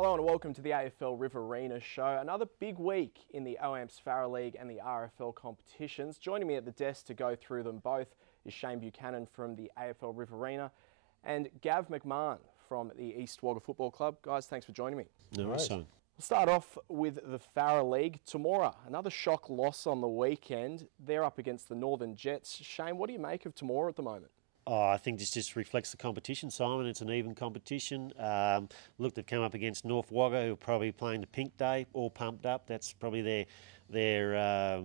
Hello and welcome to the Afl Riverina show. Another big week in the OAMPS Farah League and the RFL competitions. Joining me at the desk to go through them both is Shane Buchanan from the Afl Riverina and Gav McMahon from the East Wagga Football Club. Guys, thanks for joining me. No worries, son. We'll start off with the Farah League. Temora, another shock loss on the weekend. They're up against the Northern Jets. Shane, what do you make of Temora at the moment? Oh, I think this just reflects the competition, Simon. It's an even competition. Look, they've come up against North Wagga, who are probably playing the pink day, all pumped up. That's probably their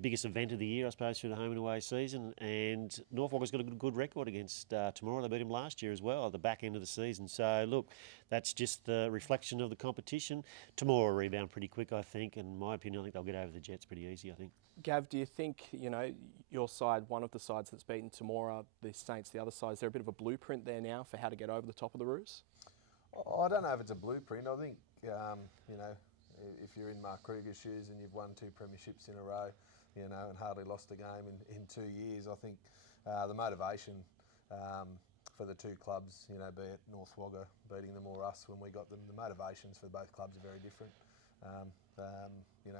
biggest event of the year, I suppose, through the home and away season. And North Wagga's got a good record against Temora. They beat him last year as well at the back end of the season. So, look, that's just the reflection of the competition. Temora will rebound pretty quick, I think. And in my opinion, I think they'll get over the Jets pretty easy, I think. Gav, do you think, your side, one of the sides that's beaten Temora, the Saints, the other side, is there a bit of a blueprint there now for how to get over the top of the Roos? Oh, I don't know if it's a blueprint. I think, if you're in Mark Kruger's shoes and you've won 2 premierships in a row, and hardly lost a game in 2 years, I think the motivation for the two clubs, be it North Wagga beating them or us when we got them, the motivations for both clubs are very different.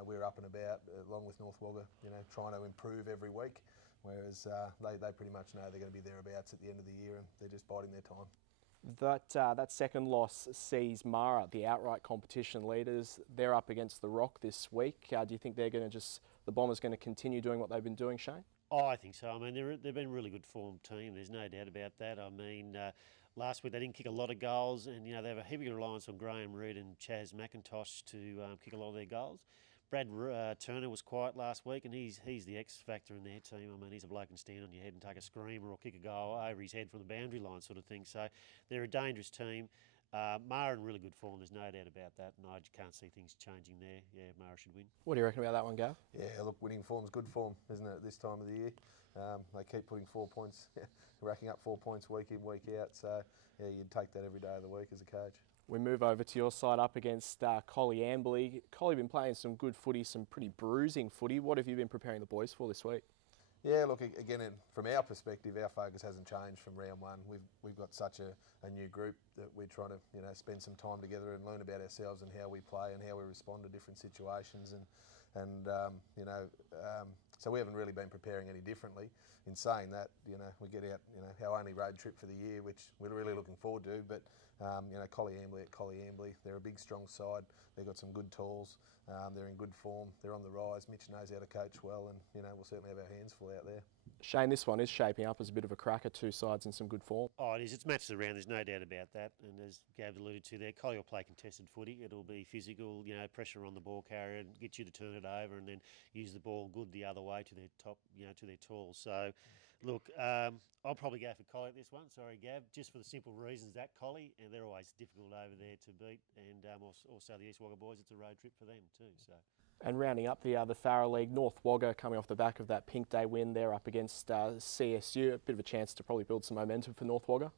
We're up and about along with North Wagga, trying to improve every week, whereas they pretty much know they're going to be thereabouts at the end of the year and they're just biding their time. That second loss sees Mara, the outright competition leaders. They're up against the Rock this week. Do you think the Bombers going to continue doing what they've been doing, Shane? Oh, I think so. I mean, they've been a really good form team. There's no doubt about that. I mean, last week they didn't kick a lot of goals, and they have a heavy reliance on Graham Reid and Chaz McIntosh to kick a lot of their goals. Brad Turner was quiet last week, and he's the X factor in their team. I mean, he's a bloke who can stand on your head and take a screamer or kick a goal over his head from the boundary line, sort of thing. So they're a dangerous team. Mara in really good form, there's no doubt about that, and I just can't see things changing there. Yeah, Mara should win. What do you reckon about that one, Gav? Yeah, look, winning form's good form, isn't it, at this time of the year? They keep putting 4 points, racking up 4 points week in, week out, so yeah, you'd take that every day of the week as a coach. We move over to your side up against Collie Amberley. Collie been playing some good footy, some pretty bruising footy. What have you been preparing the boys for this week? Yeah, look, again, from our perspective, our focus hasn't changed from round one. We've got such a new group that we're trying to spend some time together and learn about ourselves and how we play and how we respond to different situations so we haven't really been preparing any differently. In saying that, we get out, our only road trip for the year, which we're really looking forward to. But Collie Amberley, they're a big, strong side. They've got some good tools. They're in good form. They're on the rise. Mitch knows how to coach well, and we'll certainly have our hands full out there. Shane, this one is shaping up as a bit of a cracker. Two sides in some good form. Oh, it is. It's matches around. There's no doubt about that. And as Gav alluded to there, Collie will play contested footy. It'll be physical, pressure on the ball carrier and get you to turn it over and then use the ball good the other way to their top, to their tools. So, look, I'll probably go for Collie at this one. Sorry, Gav, just for the simple reasons that Collie, and they're always difficult over there to beat. And also the East Wagga boys, it's a road trip for them too. So. And rounding up the Farah League, North Wagga coming off the back of that Pink Day win, they're up against CSU. A bit of a chance to probably build some momentum for North Wagga.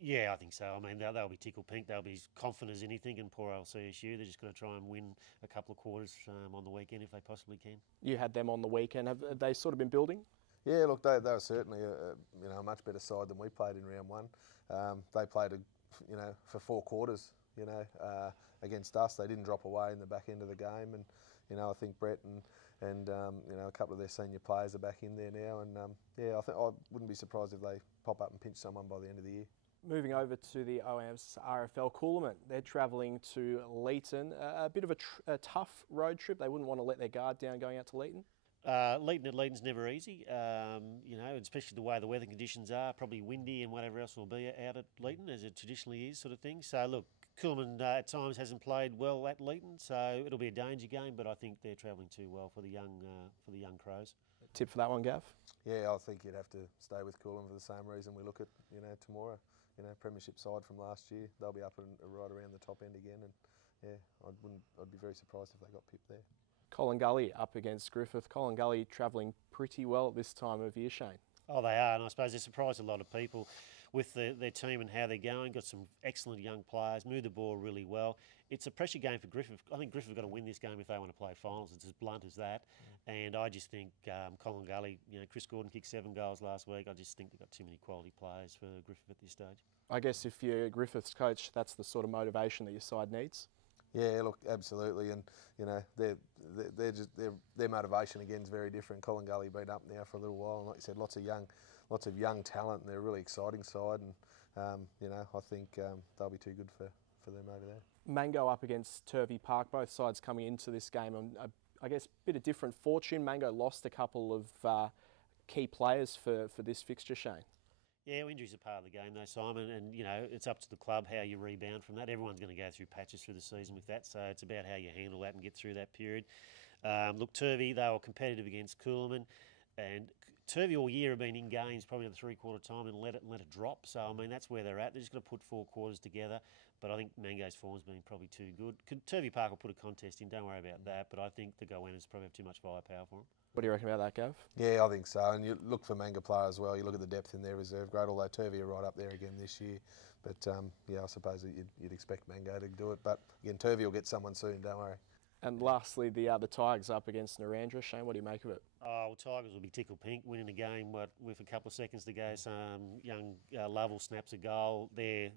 Yeah, I think so. I mean, they'll be tickled pink. They'll be as confident as anything, and poor old CSU, they're just going to try and win a couple of quarters on the weekend if they possibly can. You had them on the weekend. Have they sort of been building? Yeah, look, they were certainly a much better side than we played in round one. They played for 4 quarters. Against us, they didn't drop away in the back end of the game, and I think Brett and a couple of their senior players are back in there now, and I wouldn't be surprised if they pop up and pinch someone by the end of the year. Moving over to the OAMPS RFL Coolament, they're travelling to Leeton. A bit of a tough road trip. They wouldn't want to let their guard down going out to Leeton. Leeton's never easy, especially the way the weather conditions are, probably windy and whatever else will be out at Leeton, as it traditionally is, sort of thing. So look, Coolman at times hasn't played well at Leeton, so it'll be a danger game, but I think they're travelling too well for the young Crows. Tip for that one, Gav? Yeah, I think you'd have to stay with Coolman for the same reason we look at Temora, premiership side from last year. They'll be up and right around the top end again, and yeah, I'd be very surprised if they got pipped there. Colin Gully up against Griffith. Colin Gully travelling pretty well at this time of year, Shane. Oh, they are, and I suppose they surprised a lot of people with their team and how they're going. Got some excellent young players, move the ball really well. It's a pressure game for Griffith. I think Griffith have got to win this game if they want to play finals. It's as blunt as that. And I just think Colin Gully, Chris Gordon kicked 7 goals last week. I just think they've got too many quality players for Griffith at this stage. I guess if you're Griffith's coach, that's the sort of motivation that your side needs. Yeah, look, absolutely, and their motivation again is very different. Colin Gully been up now for a little while, and like you said, lots of young talent, and they're a really exciting side, and I think they'll be too good for them over there. Mango up against Turvey Park, both sides coming into this game on I guess a bit of different fortune. Mango lost a couple of key players for this fixture, Shane. Yeah, injuries are part of the game though, Simon, and it's up to the club how you rebound from that. Everyone's going to go through patches through the season with that, so it's about how you handle that and get through that period. Look, Turvey, they were competitive against Coolman, and Turvey all year have been in games probably at the 3/4 time and let it drop. So I mean that's where they're at. They're just going to put 4 quarters together. But I think Mango's form's been probably too good. Turvey Park will put a contest in. Don't worry about that. But I think the Goannas probably have too much firepower for them. What do you reckon about that, Gav? Yeah, I think so. And you look for Mango players as well. You look at the depth in their reserve grade, although Turvey are right up there again this year. But I suppose you'd expect Mango to do it. But again, Turvey will get someone soon. Don't worry. And lastly, the Tigers up against Narrandera. Shane, what do you make of it? Oh, well, Tigers will be tickle pink, winning a game with a couple of seconds to go. Some young Lovell snaps a goal. They're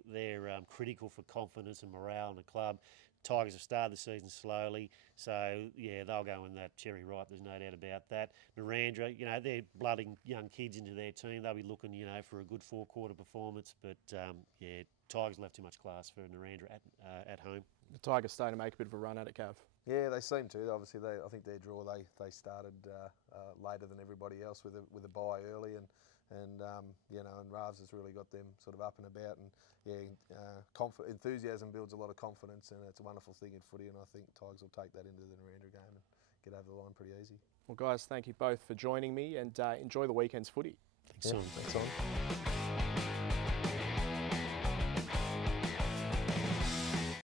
critical for confidence and morale in the club. Tigers have started the season slowly, so yeah, they'll go in that cherry ripe. There's no doubt about that. Narrandera, they're blooding young kids into their team. They'll be looking, for a good 4/4 performance. But Tigers left too much class for Narrandera at home. The Tigers starting to make a bit of a run at it, Gav. Yeah, they seem to. Obviously, I think their draw they started later than everybody else with a bye early, and Ravs has really got them sort of up and about, and enthusiasm builds a lot of confidence, and it's a wonderful thing in footy, and I think Tigers will take that into the Narrandera game and get over the line pretty easy. Well, guys, thank you both for joining me, and enjoy the weekend's footy. Thanks, Son. Thanks, Son.